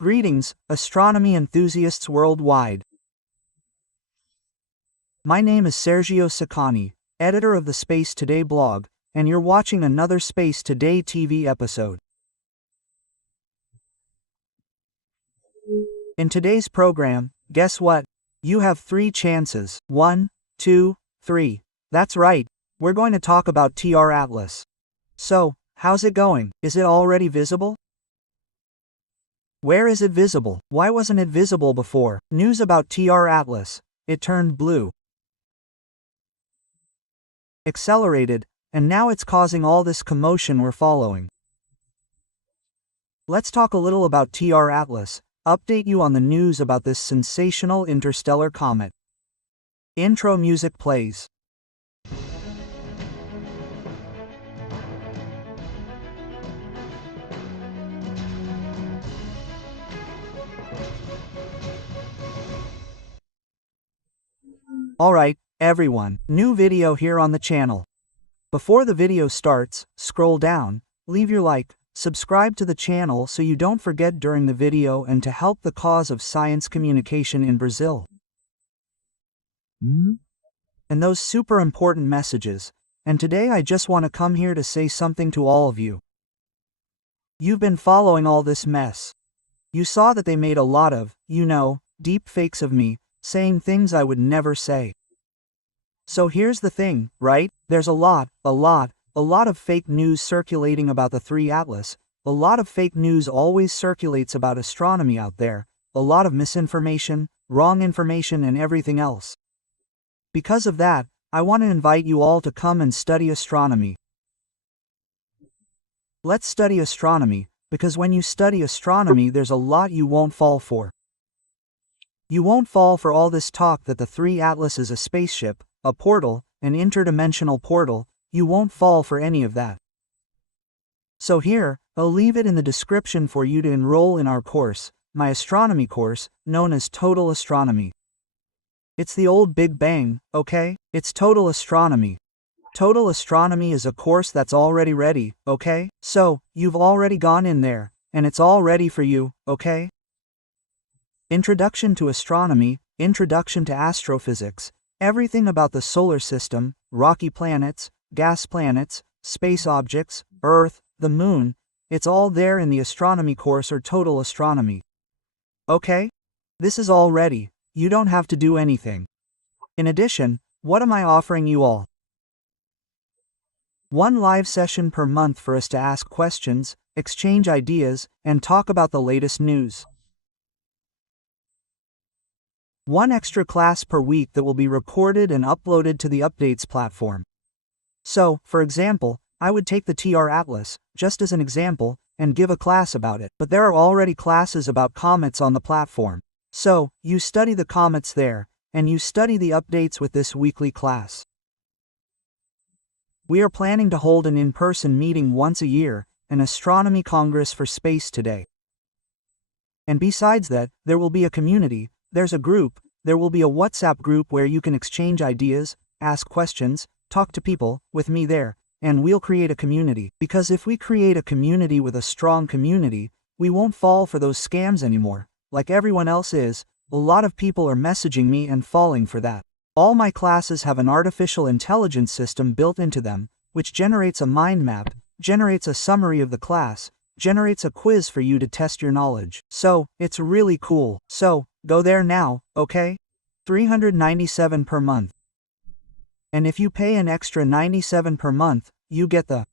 Greetings, astronomy enthusiasts worldwide. My name is Sergio Saccani, editor of the Space Today blog, and you're watching another Space Today TV episode. In today's program, guess what? You have 3 chances. 1, 2, 3. That's right, we're going to talk about TR Atlas. So, how's it going? Is it already visible? Where is it visible? Why wasn't it visible before? News about TR Atlas. It turned blue. Accelerated, and now it's causing all this commotion we're following. Let's talk a little about TR Atlas, update you on the news about this sensational interstellar comet. Intro music plays. Alright, everyone, new video here on the channel. Before the video starts, scroll down, leave your like, subscribe to the channel so you don't forget during the video and to help the cause of science communication in Brazil. And those super important messages, and today I just want to come here to say something to all of you. You've been following all this mess. You saw that they made a lot of, deep fakes of me, saying things I would never say. So here's the thing, right? There's a lot of fake news circulating about the 3 Atlas. A lot of fake news always circulates about astronomy out there. A lot of misinformation, wrong information and everything else. Because of that, I want to invite you all to come and study astronomy. Let's study astronomy, because when you study astronomy there's a lot you won't fall for. You won't fall for all this talk that the 3 Atlas is a spaceship, a portal, an interdimensional portal. You won't fall for any of that. So here, I'll leave it in the description for you to enroll in our course, my astronomy course, known as Total Astronomy. It's the old Big Bang, okay? It's Total Astronomy. Total Astronomy is a course that's already ready, okay? So, you've already gone in there, and it's all ready for you, okay? Introduction to Astronomy, Introduction to Astrophysics, everything about the solar system, rocky planets, gas planets, space objects, Earth, the Moon, it's all there in the astronomy course or Total Astronomy. Okay? This is all ready, you don't have to do anything. In addition, what am I offering you all? 1 live session per month for us to ask questions, exchange ideas, and talk about the latest news. 1 extra class per week that will be recorded and uploaded to the updates platform. So, for example, I would take the TR Atlas, just as an example, and give a class about it. But there are already classes about comets on the platform. So, you study the comets there, and you study the updates with this weekly class. We are planning to hold an in-person meeting once a year, an astronomy congress for Space Today. And besides that, there will be a community. There's a group, there will be a WhatsApp group where you can exchange ideas, ask questions, talk to people, with me there, and we'll create a community. Because if we create a community with a strong community, we won't fall for those scams anymore. Like everyone else is, a lot of people are messaging me and falling for that. All my classes have an artificial intelligence system built into them, which generates a mind map, generates a summary of the class, generates a quiz for you to test your knowledge. So, it's really cool. So, go there now, okay? $397 per month. And if you pay an extra $97 per month, you get the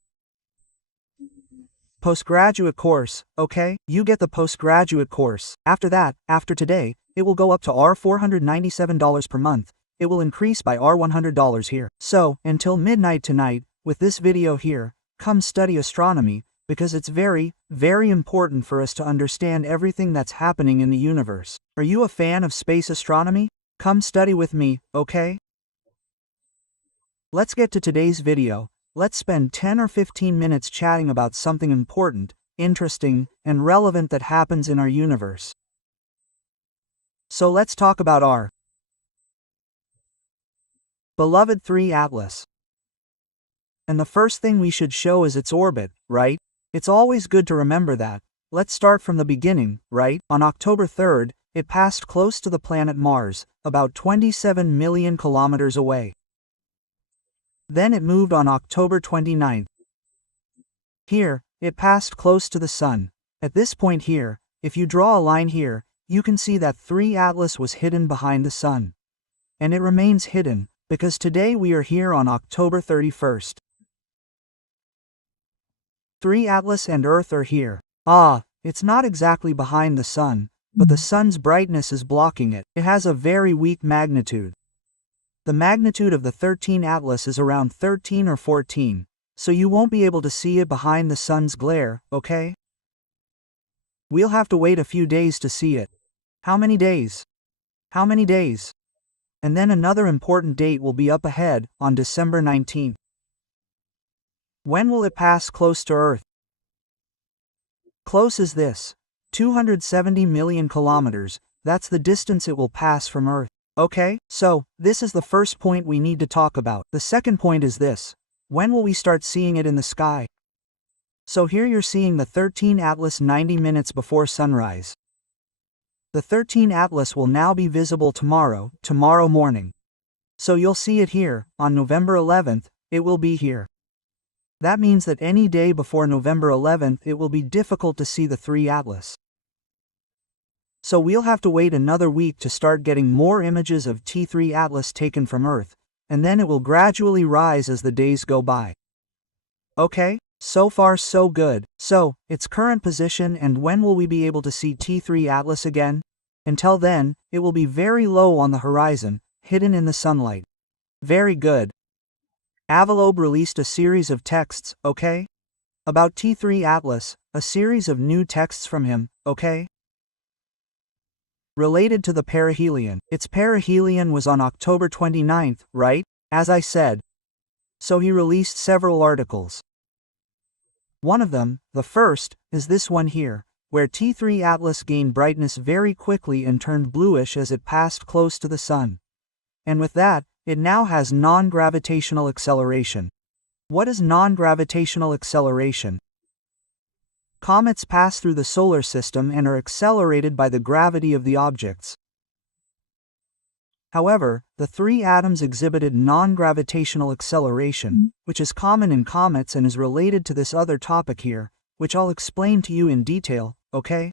postgraduate course, okay? You get the postgraduate course. After that, after today, it will go up to $497 per month. It will increase by $100 here. So, until midnight tonight, with this video here, come study astronomy, because it's very, very important for us to understand everything that's happening in the universe. Are you a fan of space astronomy? Come study with me, okay? Let's get to today's video. Let's spend 10 or 15 minutes chatting about something important, interesting, and relevant that happens in our universe. So let's talk about our beloved 3 Atlas. And the first thing we should show is its orbit, right? It's always good to remember that. let's start from the beginning, right? On October 3rd, it passed close to the planet Mars, about 27 million kilometers away. Then it moved on October 29th. Here, it passed close to the Sun. At this point here, if you draw a line here, you can see that 3 Atlas was hidden behind the Sun. And it remains hidden, because today we are here on October 31st. 3 Atlas and Earth are here. It's not exactly behind the Sun, but the Sun's brightness is blocking it. It has a very weak magnitude. The magnitude of the 13 Atlas is around 13 or 14, so you won't be able to see it behind the Sun's glare, okay? We'll have to wait a few days to see it. How many days? How many days? And then another important date will be up ahead, on December 19th. When will it pass close to Earth? Close is this. 270 million kilometers, that's the distance it will pass from Earth. Okay, so, this is the first point we need to talk about. The second point is this. When will we start seeing it in the sky? So here you're seeing the 13 Atlas 90 minutes before sunrise. The 13 Atlas will now be visible tomorrow morning. So you'll see it here, on November 11th, it will be here. That means that any day before November 11th it will be difficult to see the 3 Atlas. So we'll have to wait another week to start getting more images of T3 Atlas taken from Earth, and then it will gradually rise as the days go by. Okay, so far so good. So, its current position and when will we be able to see T3 Atlas again? Until then, it will be very low on the horizon, hidden in the sunlight. Very good. Avalob released a series of texts, okay? About T3 Atlas, a series of new texts from him, okay? Related to the perihelion. Its perihelion was on October 29th, right? As I said. So he released several articles. One of them, the first, is this one here, where T3 Atlas gained brightness very quickly and turned bluish as it passed close to the Sun. And with that, it now has non-gravitational acceleration. What is non-gravitational acceleration? Comets pass through the solar system and are accelerated by the gravity of the objects. However, the 3 atoms exhibited non-gravitational acceleration, which is common in comets and is related to this other topic here, which I'll explain to you in detail, okay?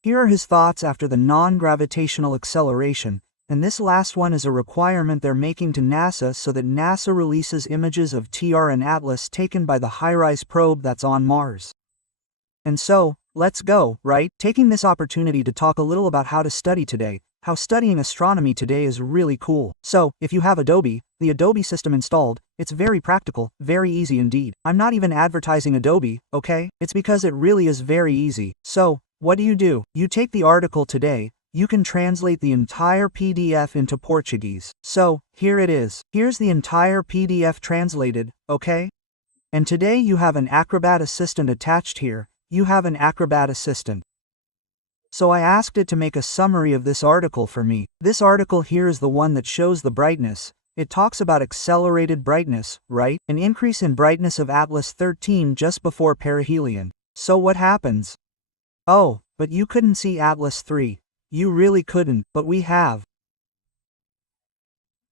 Here are his thoughts after the non-gravitational acceleration, and this last one is a requirement they're making to NASA so that NASA releases images of TR and Atlas taken by the HiRISE probe that's on Mars. And so, let's go, right? Taking this opportunity to talk a little about how to study today, how studying astronomy today is really cool. So, if you have Adobe, the Adobe system installed, it's very practical, very easy indeed. I'm not even advertising Adobe, okay? It's because it really is very easy. So, what do? You take the article today, you can translate the entire PDF into Portuguese. So, here it is. Here's the entire PDF translated, okay? And today you have an Acrobat Assistant attached here, you have an Acrobat Assistant. So I asked it to make a summary of this article for me. This article here is the one that shows the brightness. It talks about accelerated brightness, right? An increase in brightness of Atlas 13 just before perihelion. So what happens? Oh, but you couldn't see Atlas 3. You really couldn't, but we have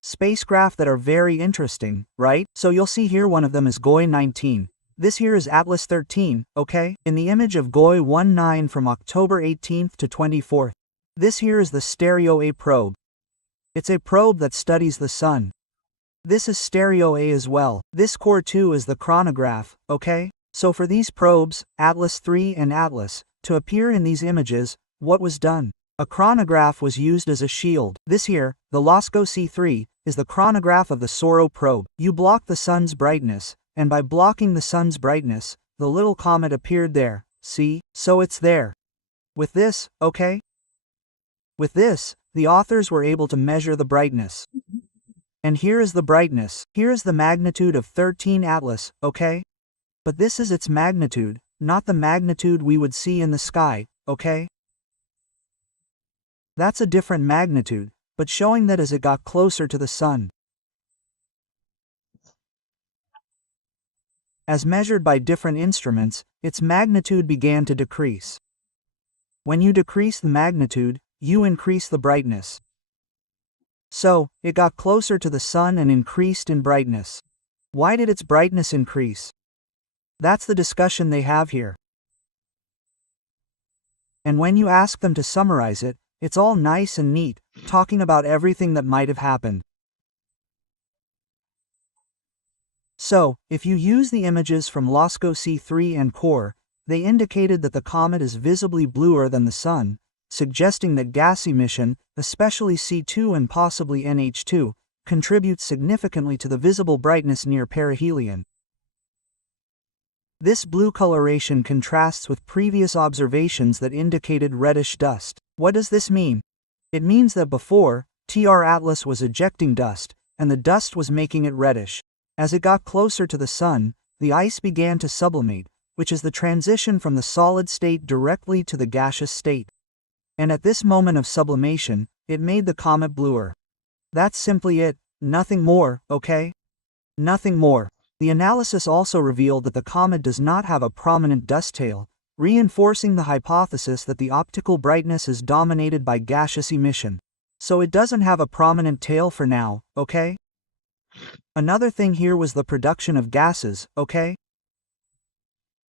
spacecraft that are very interesting, right? So you'll see here one of them is GOI 19. This here is Atlas 13, okay? In the image of GOI 19 from October 18th to 24th. This here is the Stereo A probe. It's a probe that studies the Sun. This is Stereo A as well. This Core 2 is the chronograph, okay? So for these probes, Atlas 3 and Atlas, to appear in these images, what was done? A chronograph was used as a shield. This here, the LOSCO C3, is the chronograph of the SORO probe. You block the Sun's brightness, and by blocking the Sun's brightness, the little comet appeared there, see? So it's there. With this, okay? With this, the authors were able to measure the brightness. And here is the brightness. Here is the magnitude of 13 Atlas, okay? But this is its magnitude, not the magnitude we would see in the sky, okay? That's a different magnitude, but showing that as it got closer to the Sun. As measured by different instruments, its magnitude began to decrease. When you decrease the magnitude, you increase the brightness. So, it got closer to the sun and increased in brightness. Why did its brightness increase? That's the discussion they have here. And when you ask them to summarize it, it's all nice and neat, talking about everything that might have happened. So, if you use the images from LOSCO C3 and CORE, they indicated that the comet is visibly bluer than the Sun, suggesting that gas emission, especially C2 and possibly NH2, contributes significantly to the visible brightness near perihelion. This blue coloration contrasts with previous observations that indicated reddish dust. What does this mean? It means that before, TR Atlas was ejecting dust, and the dust was making it reddish. As it got closer to the Sun, the ice began to sublimate, which is the transition from the solid state directly to the gaseous state. And at this moment of sublimation, it made the comet bluer. That's simply it, nothing more, okay? Nothing more. The analysis also revealed that the comet does not have a prominent dust tail, reinforcing the hypothesis that the optical brightness is dominated by gaseous emission. So it doesn't have a prominent tail for now, okay? Another thing here was the production of gases, okay?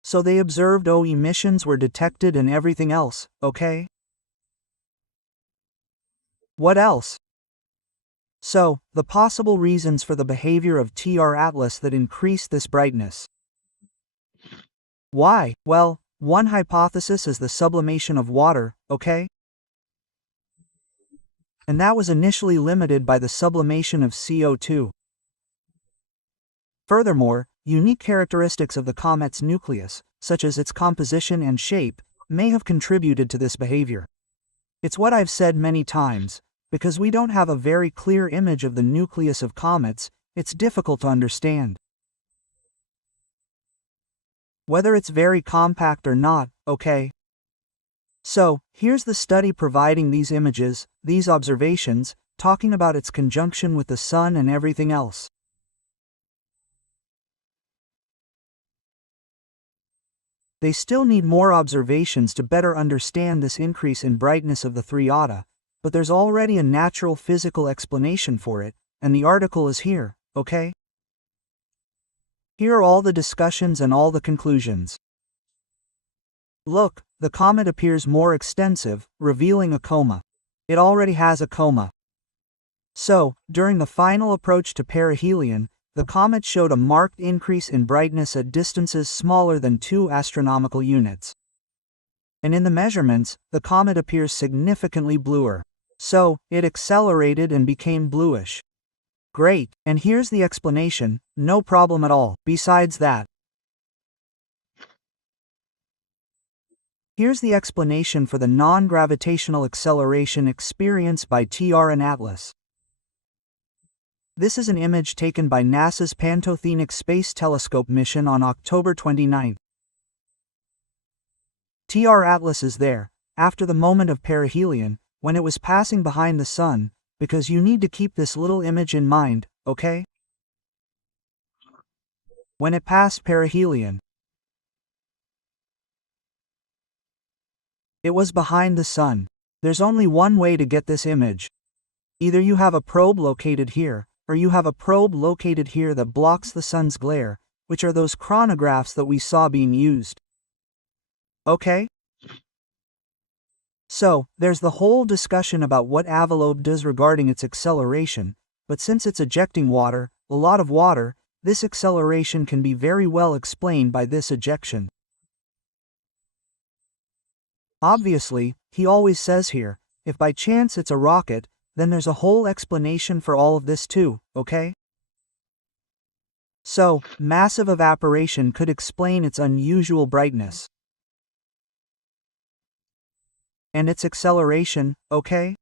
So they observed emissions were detected and everything else, okay? What else? So, the possible reasons for the behavior of TR Atlas that increased this brightness. Why? Well, one hypothesis is the sublimation of water, okay? And that was initially limited by the sublimation of CO2. Furthermore, unique characteristics of the comet's nucleus, such as its composition and shape, may have contributed to this behavior. It's what I've said many times, because we don't have a very clear image of the nucleus of comets, it's difficult to understand whether it's very compact or not, okay? So, here's the study providing these images, these observations, talking about its conjunction with the Sun and everything else. They still need more observations to better understand this increase in brightness of the 3-ATA, but there's already a natural physical explanation for it, and the article is here, okay? Here are all the discussions and all the conclusions. Look, the comet appears more extensive, revealing a coma. It already has a coma. So, during the final approach to perihelion, the comet showed a marked increase in brightness at distances smaller than 2 astronomical units. And in the measurements, the comet appears significantly bluer. So, it accelerated and became bluish. Great, and here's the explanation, no problem at all. Besides that, here's the explanation for the non-gravitational acceleration experienced by TR and Atlas. This is an image taken by NASA's Pantothenix Space Telescope mission on October 29. TR Atlas is there, after the moment of perihelion, when it was passing behind the Sun, because you need to keep this little image in mind, okay? When it passed perihelion, it was behind the Sun. There's only one way to get this image. Either you have a probe located here, or you have a probe located here that blocks the Sun's glare, which are those chronographs that we saw being used. Okay? So, there's the whole discussion about what envelope does regarding its acceleration, but since it's ejecting water, a lot of water, this acceleration can be very well explained by this ejection. Obviously, he always says here, if by chance it's a rocket, then there's a whole explanation for all of this too, okay? So, massive evaporation could explain its unusual brightness. And its acceleration, okay?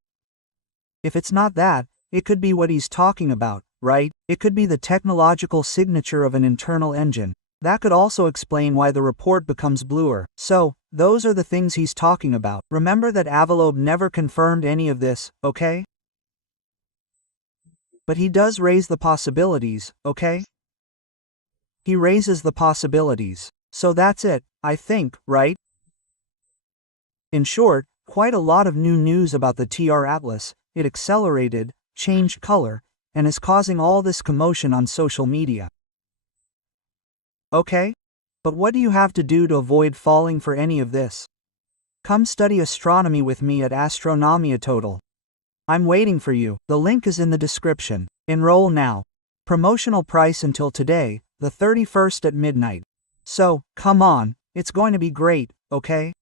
If it's not that, it could be what he's talking about, right? It could be the technological signature of an internal engine. That could also explain why the report becomes bluer. So, those are the things he's talking about. Remember that Avalob never confirmed any of this, okay? But he does raise the possibilities, okay? He raises the possibilities. So that's it, I think, right? In short, quite a lot of new news about the TR Atlas. It accelerated, changed color, and is causing all this commotion on social media. Okay? But what do you have to do to avoid falling for any of this? Come study astronomy with me at Astronomia Total. I'm waiting for you. The link is in the description. Enroll now. Promotional price until today, the 31st at midnight. So, come on, it's going to be great, okay?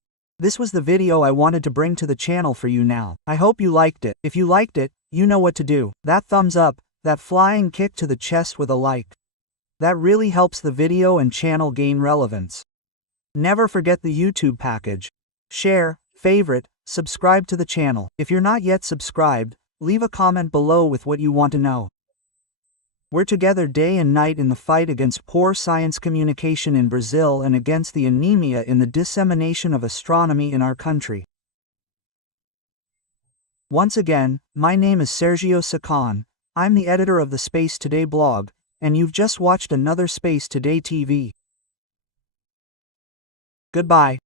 This was the video I wanted to bring to the channel for you now. I hope you liked it. If you liked it, you know what to do. That thumbs up, that flying kick to the chest with a like. That really helps the video and channel gain relevance. Never forget the YouTube package. Share, favorite, subscribe to the channel. If you're not yet subscribed, leave a comment below with what you want to know. We're together day and night in the fight against poor science communication in Brazil and against the anemia in the dissemination of astronomy in our country. Once again, my name is Sergio Sacan. I'm the editor of the Space Today blog, and you've just watched another Space Today TV. Goodbye.